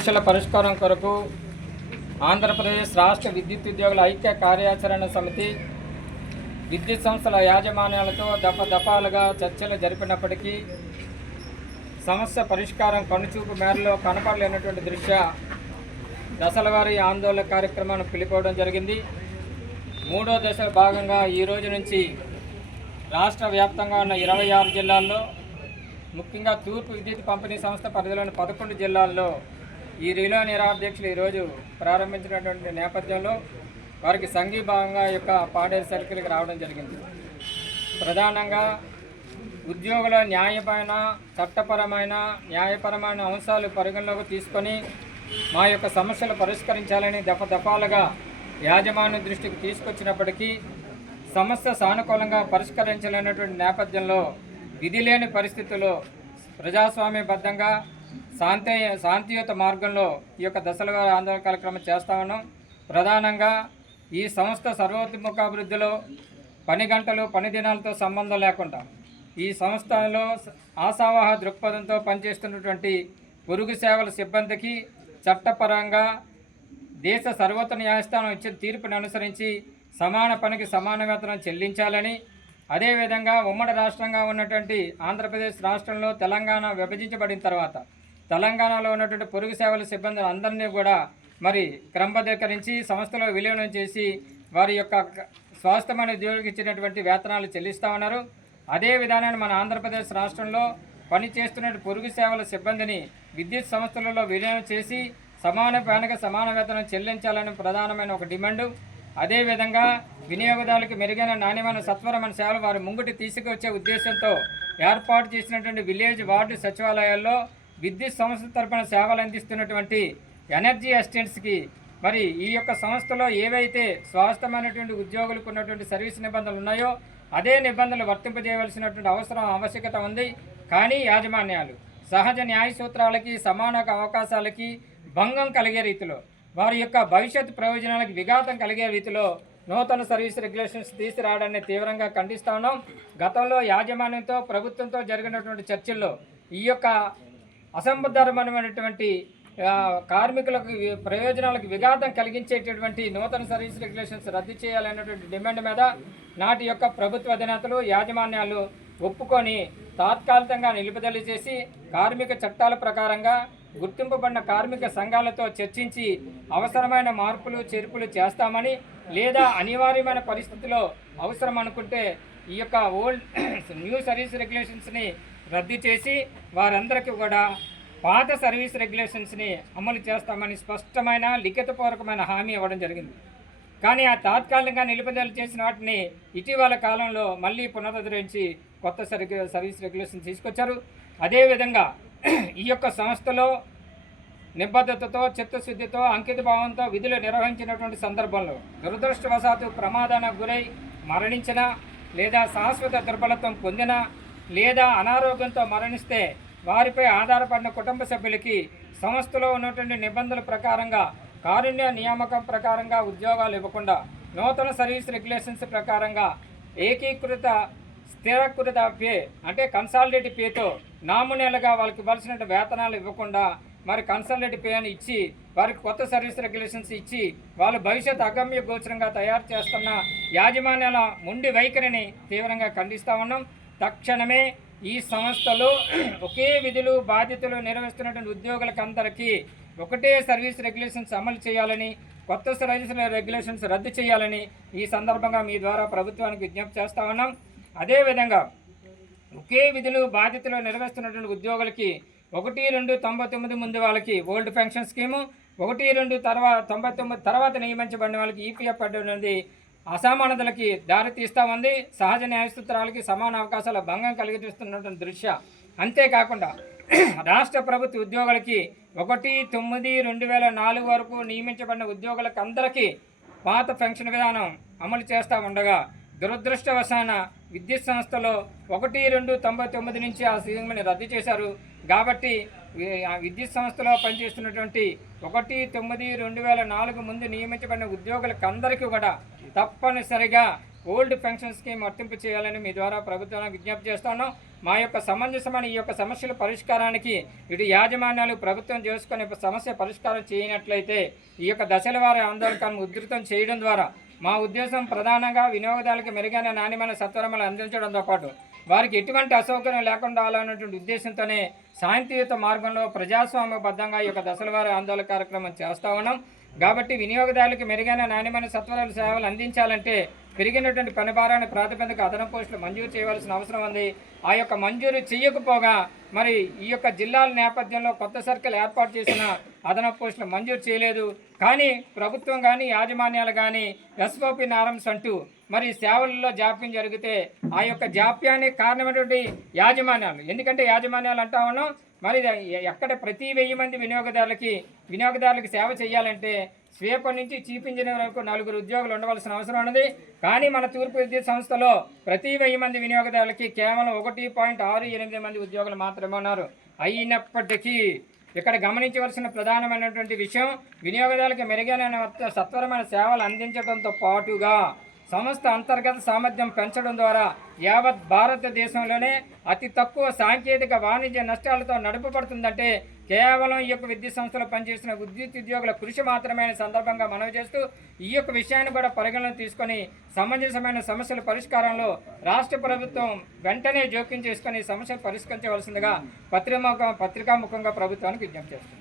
సమస్యల పరిష్కారం కొరకు ఆంధ్రప్రదేశ్ రాష్ట్ర విద్యుత్ ఉద్యోగుల ఐక్య కార్యాచరణ సమితి విద్యుత్ సంస్థల యాజమాన్యాలతో దఫాలుగా చర్చలు జరిపినప్పటికీ సమస్య పరిష్కారం కనుచూపు మేరలో కనపడలేనటువంటి దృష్ట్యా దశలవారీ ఆందోళన కార్యక్రమాన్ని పిలుపుకోవడం జరిగింది. మూడో దశలో భాగంగా ఈ రోజు నుంచి రాష్ట్ర వ్యాప్తంగా ఉన్న 26 జిల్లాల్లో, ముఖ్యంగా తూర్పు విద్యుత్ పంపిణీ సంస్థ పరిధిలోని 11 జిల్లాల్లో ఈ రిలే నిరాధ్యక్షులు ఈరోజు ప్రారంభించినటువంటి నేపథ్యంలో వారికి సంఘీభావంగా యొక్క పాడేరు సర్కిల్కి రావడం జరిగింది. ప్రధానంగా ఉద్యోగుల చట్టపరమైన న్యాయపరమైన అంశాలు పరిగణలోకి తీసుకొని మా యొక్క సమస్యలు పరిష్కరించాలని దఫాలుగా యాజమాన్య దృష్టికి తీసుకొచ్చినప్పటికీ సమస్య సానుకూలంగా పరిష్కరించలేనటువంటి నేపథ్యంలో విధి లేని పరిస్థితుల్లో ప్రజాస్వామ్యబద్ధంగా శాంతియుత మార్గంలో ఈ యొక్క దశలవారీ ఆందోళన కార్యక్రమం చేస్తా ఉన్నాం. ప్రధానంగా ఈ సంస్థ సర్వతోముఖాభివృద్ధిలో పని గంటలు, పని దినాలతో సంబంధం లేకుండా ఈ సంస్థలో ఆశావాహ దృక్పథంతో పనిచేస్తున్నటువంటి పొరుగు సేవల సిబ్బందికి చట్టపరంగా దేశ సర్వోన్నత న్యాయస్థానం ఇచ్చిన తీర్పును అనుసరించి సమాన పనికి సమాన వేతనం చెల్లించాలని, అదేవిధంగా ఉమ్మడి రాష్ట్రంగా ఉన్నటువంటి ఆంధ్రప్రదేశ్ రాష్ట్రంలో తెలంగాణ విభజించబడిన తర్వాత తెలంగాణలో ఉన్నటువంటి పొరుగు సేవల సిబ్బంది అందరినీ కూడా మరి క్రమబద్ధీకరించి సంస్థలో విలీనం చేసి వారి యొక్క స్వాస్థ్యమైన ఉద్యోగికి ఇచ్చినటువంటి వేతనాలు చెల్లిస్తూ ఉన్నారు. అదే విధానాన్ని మన ఆంధ్రప్రదేశ్ రాష్ట్రంలో పనిచేస్తున్న పొరుగు సేవల సిబ్బందిని విద్యుత్ సంస్థలలో విలీనం చేసి సమాన పనికి సమాన వేతనం చెల్లించాలని ప్రధానమైన ఒక డిమాండు. అదేవిధంగా వినియోగదారులకు మెరుగైన నాణ్యమైన సత్వరమైన సేవలు వారి ముంగిటి తీసుకొచ్చే ఉద్దేశంతో ఏర్పాటు చేసినటువంటి విలేజ్ వార్డు సచివాలయాల్లో విద్యుత్ సంస్థ తరపున సేవలు అందిస్తున్నటువంటి ఎనర్జీ అసిస్టెంట్స్కి మరి ఈ యొక్క సంస్థలో ఏవైతే స్వాస్థ్యమైనటువంటి ఉద్యోగులకు ఉన్నటువంటి సర్వీస్ నిబంధనలు ఉన్నాయో అదే నిబంధనలు వర్తింపజేయవలసినటువంటి ఆవశ్యకత ఉంది. కానీ యాజమాన్యాలు సహజ న్యాయ సూత్రాలకి, సమాన అవకాశాలకి భంగం కలిగే రీతిలో, వారి యొక్క భవిష్యత్ ప్రయోజనాలకు విఘాతం కలిగే రీతిలో నూతన సర్వీస్ రెగ్యులేషన్స్ తీసుకురావడాన్ని తీవ్రంగా ఖండిస్తా ఉన్నాం. గతంలో యాజమాన్యంతో ప్రభుత్వంతో జరిగినటువంటి చర్చల్లో ఈ యొక్క అసంబద్ధమైనటువంటి కార్మికులకు ప్రయోజనాలకు విఘాతం కలిగించేటటువంటి నూతన సర్వీస్ రెగ్యులేషన్స్ రద్దు చేయాలనేటువంటి డిమాండ్ మీద నాటి యొక్క ప్రభుత్వ అధినేతలు, యాజమాన్యాలు ఒప్పుకొని తాత్కాలికంగా నిలుపుదల చేసి కార్మిక చట్టాల ప్రకారంగా గుర్తింపబడిన కార్మిక సంఘాలతో చర్చించి అవసరమైన మార్పులు చేర్పులు చేస్తామని, లేదా అనివార్యమైన పరిస్థితిలో అవసరం అనుకుంటే ఈ యొక్క న్యూ సర్వీస్ రెగ్యులేషన్స్ని రద్దు చేసి వారందరికీ కూడా పాత సర్వీస్ రెగ్యులేషన్స్ని అమలు చేస్తామని స్పష్టమైన లిఖితపూర్వకమైన హామీ ఇవ్వడం జరిగింది. కానీ ఆ తాత్కాలికంగా నిలుపుదల చేసిన వాటిని ఇటీవల కాలంలో మళ్ళీ పునరుద్ధరించి కొత్త సర్వీస్ రెగ్యులేషన్ తీసుకొచ్చారు. అదేవిధంగా ఈ యొక్క సంస్థలో నిబద్ధతతో, చిత్తశుద్ధితో, అంకిత భావంతో విధులు నిర్వహించినటువంటి సందర్భంలో దురదృష్టవశాత్తు ప్రమాదానికి గురై మరణించిన, లేదా శాశ్వత దుర్బలత్వం పొందిన, లేదా అనారోగ్యంతో మరణిస్తే వారిపై ఆధారపడిన కుటుంబ సభ్యులకి సంస్థలో ఉన్నటువంటి నిబంధనల ప్రకారంగా కారుణ్య నియామకం ప్రకారంగా ఉద్యోగాలు ఇవ్వకుండా నూతన సర్వీస్ రెగ్యులేషన్స్ ప్రకారంగా ఏకీకృత స్థిరీకృత పే అంటే కన్సాలిడేటివ్ పేతో నామినల్గా వాళ్ళకి ఇవ్వాల్సిన వేతనాలు ఇవ్వకుండా మరి కన్సాలిడేటివ్ పే అని ఇచ్చి వారికి కొత్త సర్వీస్ రెగ్యులేషన్స్ ఇచ్చి వాళ్ళ భవిష్యత్ అగమ్య గోచరంగా తయారు చేస్తున్న యాజమాన్యాల మొండి వైఖరిని తీవ్రంగా ఖండిస్తూ ఉన్నాం. తక్షణమే ఈ సంస్థలో ఒకే విధులు బాధ్యతలు నిర్వహిస్తున్నటువంటి ఉద్యోగులకు అందరికీ ఒకటే సర్వీస్ రెగ్యులేషన్స్ అమలు చేయాలని, కొత్త సర్వీస్ రెగ్యులేషన్స్ రద్దు చేయాలని ఈ సందర్భంగా మీ ద్వారా ప్రభుత్వానికి విజ్ఞప్తి చేస్తా ఉన్నాం. అదేవిధంగా ఒకే విధులు బాధ్యతలు నిర్వహిస్తున్నటువంటి ఉద్యోగులకి 1/2/99 ముందు వాళ్ళకి ఓల్డ్ పెన్షన్ స్కీము, 1/2/99 తర్వాత నియమించబడిన వాళ్ళకి ఈపీఎఫ్ అనేది అసమానతలకి దారితీస్తూ ఉంది. సహజ న్యాయసూత్రాలకి సమాన అవకాశాల భంగం కలిగిస్తున్నటువంటి దృశ్య. అంతేకాకుండా రాష్ట్ర ప్రభుత్వ ఉద్యోగులకి 1/9/2004 వరకు నియమించబడిన ఉద్యోగులకు అందరికీ పాత పెన్షన్ విధానం అమలు చేస్తూ ఉండగా దురదృష్టవశాన విద్యుత్ సంస్థలో 1/2/99 నుంచి ఆ స్కీమ్ని రద్దు చేశారు. కాబట్టి విద్యుత్ సంస్థలో పనిచేస్తున్నటువంటి 1/9/2004 ముందు నియమించబడిన ఉద్యోగులకు అందరికీ కూడా తప్పనిసరిగా ఓల్డ్ పెన్షన్ స్కీమ్ వర్తింపు చేయాలని మీ ద్వారా ప్రభుత్వానికి విజ్ఞప్తి చేస్తున్నాం. మా యొక్క సమంజసమైన ఈ యొక్క సమస్యల పరిష్కారానికి ఇటు యాజమాన్యాలు ప్రభుత్వం చేసుకునే సమస్య పరిష్కారం చేయనట్లయితే ఈ యొక్క దశల వారి ఆందోళనను ఉధృతం చేయడం ద్వారా మా ఉద్దేశం ప్రధానంగా వినియోగదారులకు మెరుగైన నాణ్యమైన సత్వరములు అందించడంతో పాటు వారికి ఎటువంటి అసౌకర్యం లేకుండా అన్నటువంటి ఉద్దేశంతోనే శాంతియుత మార్గంలో ప్రజాస్వామ్యబద్ధంగా ఈ యొక్క దశల వారి ఆందోళన కార్యక్రమం చేస్తూ ఉన్నాం. కాబట్టి వినియోగదారులకు మెరుగైన నాణ్యమైన సత్వరాల సేవలు అందించాలంటే పెరిగినటువంటి పని భారాన్ని ప్రాతిపదిక అదనపు పోస్టులు మంజూరు చేయవలసిన అవసరం ఉంది. ఆ యొక్క మంజూరు చేయకపోగా మరి ఈ యొక్క జిల్లాల నేపథ్యంలో కొత్త సర్కిల్ ఏర్పాటు చేసిన అదనపు పోస్టులు మంజూరు చేయలేదు. కానీ ప్రభుత్వం కానీ యాజమాన్యాలు కానీ ఎస్ఓపి నారమ్స్ అంటూ మరి సేవలలో జాప్యం జరిగితే ఆ యొక్క జాప్యానికి కారణమైనటువంటి యాజమాన్యాలు, ఎందుకంటే యాజమాన్యాలు అంటా ఉన్నాం మరి ఎక్కడ ప్రతి 1000 మంది వినియోగదారులకి సేవ చేయాలంటే స్వీపర్ నుంచి చీఫ్ ఇంజనీర్ వరకు 4 ఉద్యోగులు ఉండవలసిన అవసరం ఉన్నది. కానీ మన తూర్పు విద్యుత్ సంస్థలో ప్రతి 1000 మంది వినియోగదారులకి కేవలం 1.68 మంది ఉద్యోగులు మాత్రమే ఉన్నారు. అయినప్పటికీ ఇక్కడ గమనించవలసిన ప్రధానమైనటువంటి విషయం వినియోగదారులకు మెరుగైన సత్వరమైన సేవలు అందించడంతో పాటుగా సంస్థ అంతర్గత సామర్థ్యం పెంచడం ద్వారా యావత్ భారతదేశంలోనే అతి తక్కువ సాంకేతిక వాణిజ్య నష్టాలతో నడపబడుతుందంటే కేవలం ఈ యొక్క విద్యుత్ సంస్థలో పనిచేస్తున్న విద్యుత్ ఉద్యోగుల కృషి మాత్రమే సందర్భంగా మనవి చేస్తూ ఈ యొక్క విషయాన్ని కూడా పరిగణన తీసుకొని సమంజసమైన సమస్యల పరిష్కారంలో రాష్ట్ర ప్రభుత్వం వెంటనే జోక్యం చేసుకొని సమస్యలు పరిష్కరించవలసిందిగా పత్రికాముఖంగా ప్రభుత్వానికి విజ్ఞప్తి చేస్తుంది.